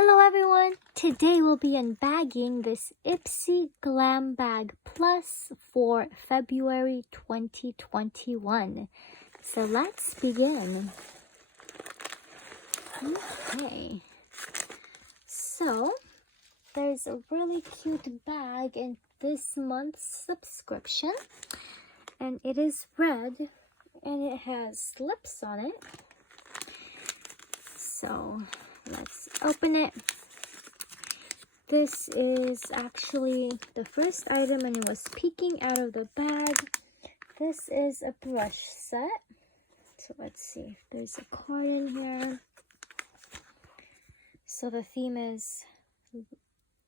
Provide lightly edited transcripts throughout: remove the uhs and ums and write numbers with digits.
Hello everyone! Today we'll be unbagging this Ipsy Glam Bag Plus for February 2021. So let's begin. Okay. So there's a really cute bag in this month's subscription. And it is red and it has lips on it. So let's open it. This is actually the first item and it was peeking out of the bag. This is a brush set. So let's see if there's a card in here. So the theme is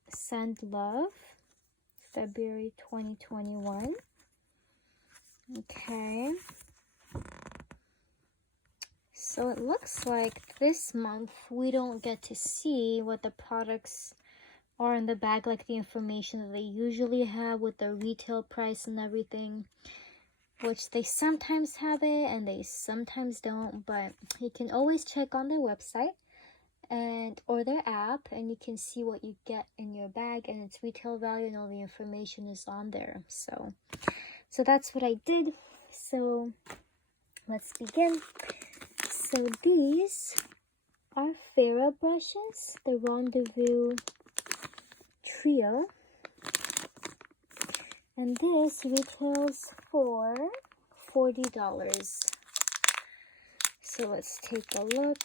Send Love, February 2021. Okay. So it looks like this month we don't get to see what the products are in the bag, like the information that they usually have with the retail price and everything, which they sometimes have it and they sometimes don't, but you can always check on their website and or their app and you can see what you get in your bag and its retail value, and all the information is on there. So that's what I did. So let's begin. So these are Farah brushes, the Rendezvous Trio, and this retails for $40. So let's take a look.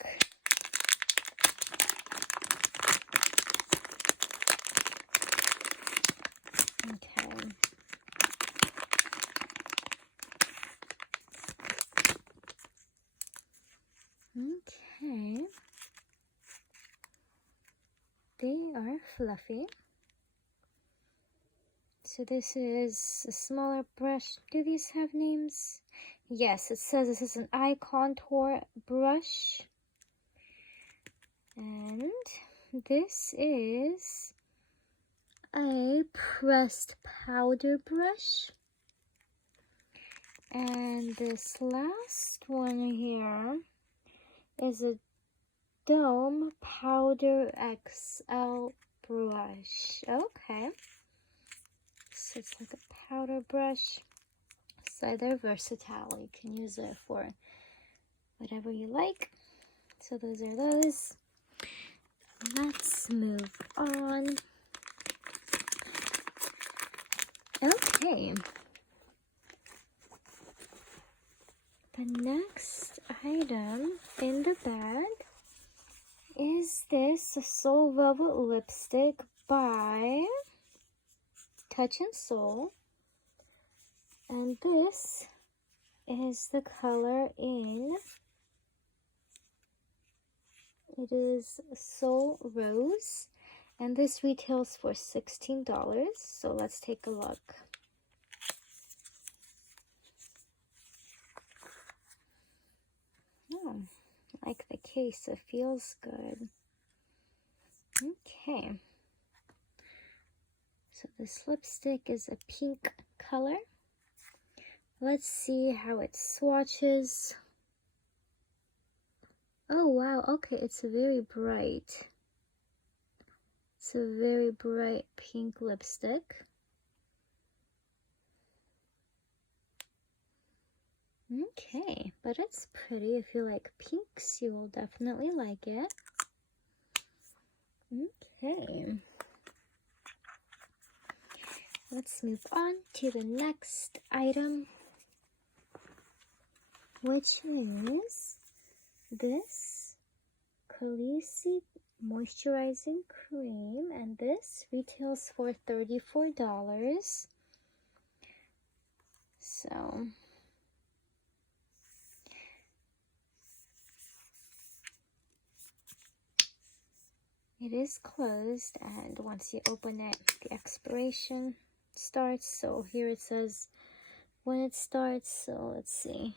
Okay. Okay. They are fluffy. So this is a smaller brush. Do these have names? Yes, it says this is an eye contour brush. And this is a pressed powder brush. And this last one here is a Dome Powder XL brush. Okay. So it's like a powder brush. So they're versatile. You can use it for whatever you like. So those are those. Let's move on. Okay. The next item in the bag is this Soul Velvet lipstick by Touch and Soul, and this is the color in, it is Soul Rose, and this retails for $16. So let's take a look. Oh, I like the case, it feels good. Okay. So this lipstick is a pink color. Let's see how it swatches. Oh wow, okay, it's very bright. It's a very bright pink lipstick. Okay, but it's pretty. If you like pinks, you will definitely like it. Okay. Let's move on to the next item, which is this Khaleesi Moisturizing Cream, and this retails for $34. So it is closed, and once you open it, the expiration starts. So here it says when it starts. So let's see.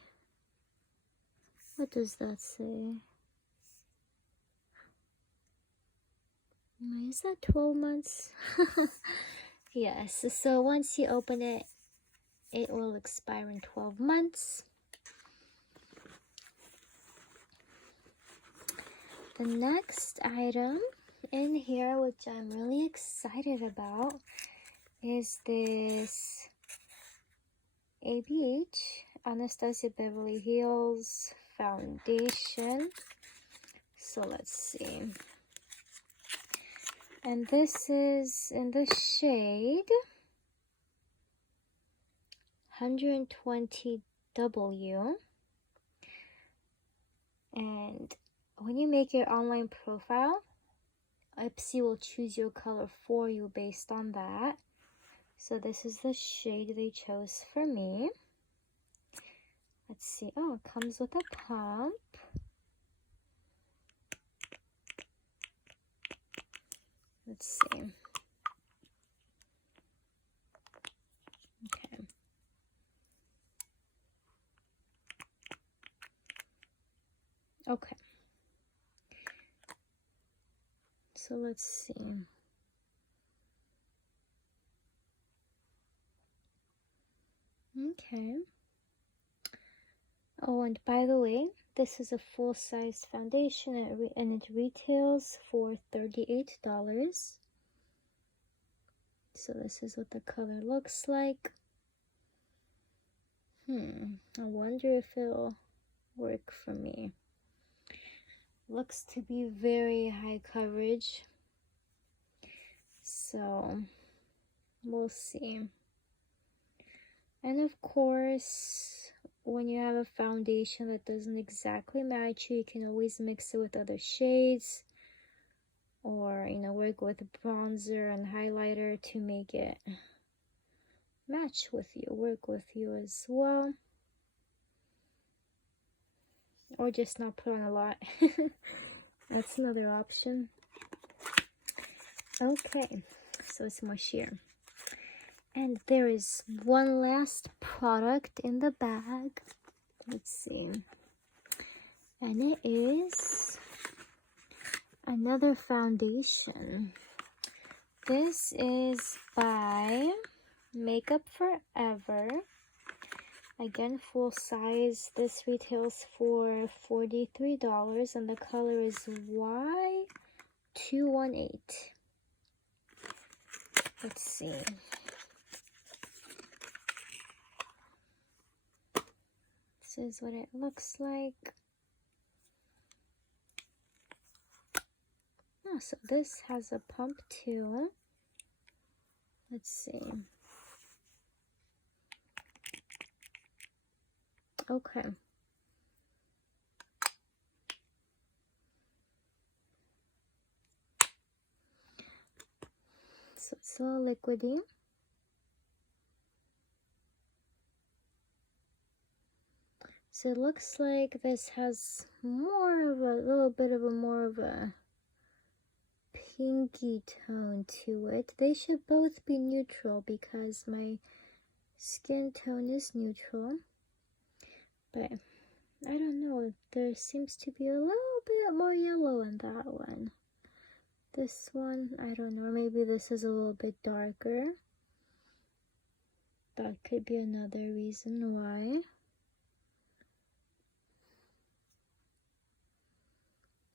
What does that say? Is that 12 months? Yes, so once you open it, it will expire in 12 months. The next item in here, which I'm really excited about, is this ABH Anastasia Beverly Hills foundation. So let's see. And this is in the shade 120W. And when you make your online profile, Ipsy will choose your color for you based on that. So this is the shade they chose for me. Let's see. Oh, it comes with a pump. Let's see. Okay. Okay. So let's see. Okay. Oh, and by the way, this is a full-size foundation and it retails for $38. So this is what the color looks like. I wonder if it'll work for me. Looks to be very high coverage. So we'll see. And of course, when you have a foundation that doesn't exactly match you, you can always mix it with other shades, or work with bronzer and highlighter to make it match with you, work with you as well, or just not put on a lot. That's another option. Okay, so it's more sheer. And there is one last product in the bag. Let's see. And it is another foundation. This is by Makeup Forever. Again, full size. This retails for $43 and the color is Y218. Let's see. This is what it looks like. Oh, so this has a pump too. Let's see. Okay. So it's a little liquidy. So it looks like this has more of a little bit of a more of a pinky tone to it. They should both be neutral because my skin tone is neutral. But I don't know, there seems to be a little bit more yellow in that one. This one, I don't know, maybe this is a little bit darker. That could be another reason why.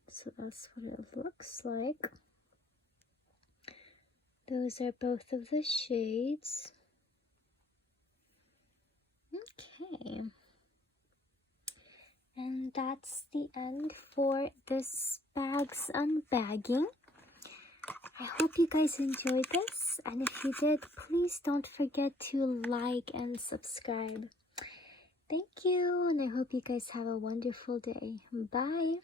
So that's what it looks like. Those are both of the shades. Okay. And that's the end for this bag's unbagging. I hope you guys enjoyed this, and if you did, please don't forget to like and subscribe. Thank you, and I hope you guys have a wonderful day. Bye.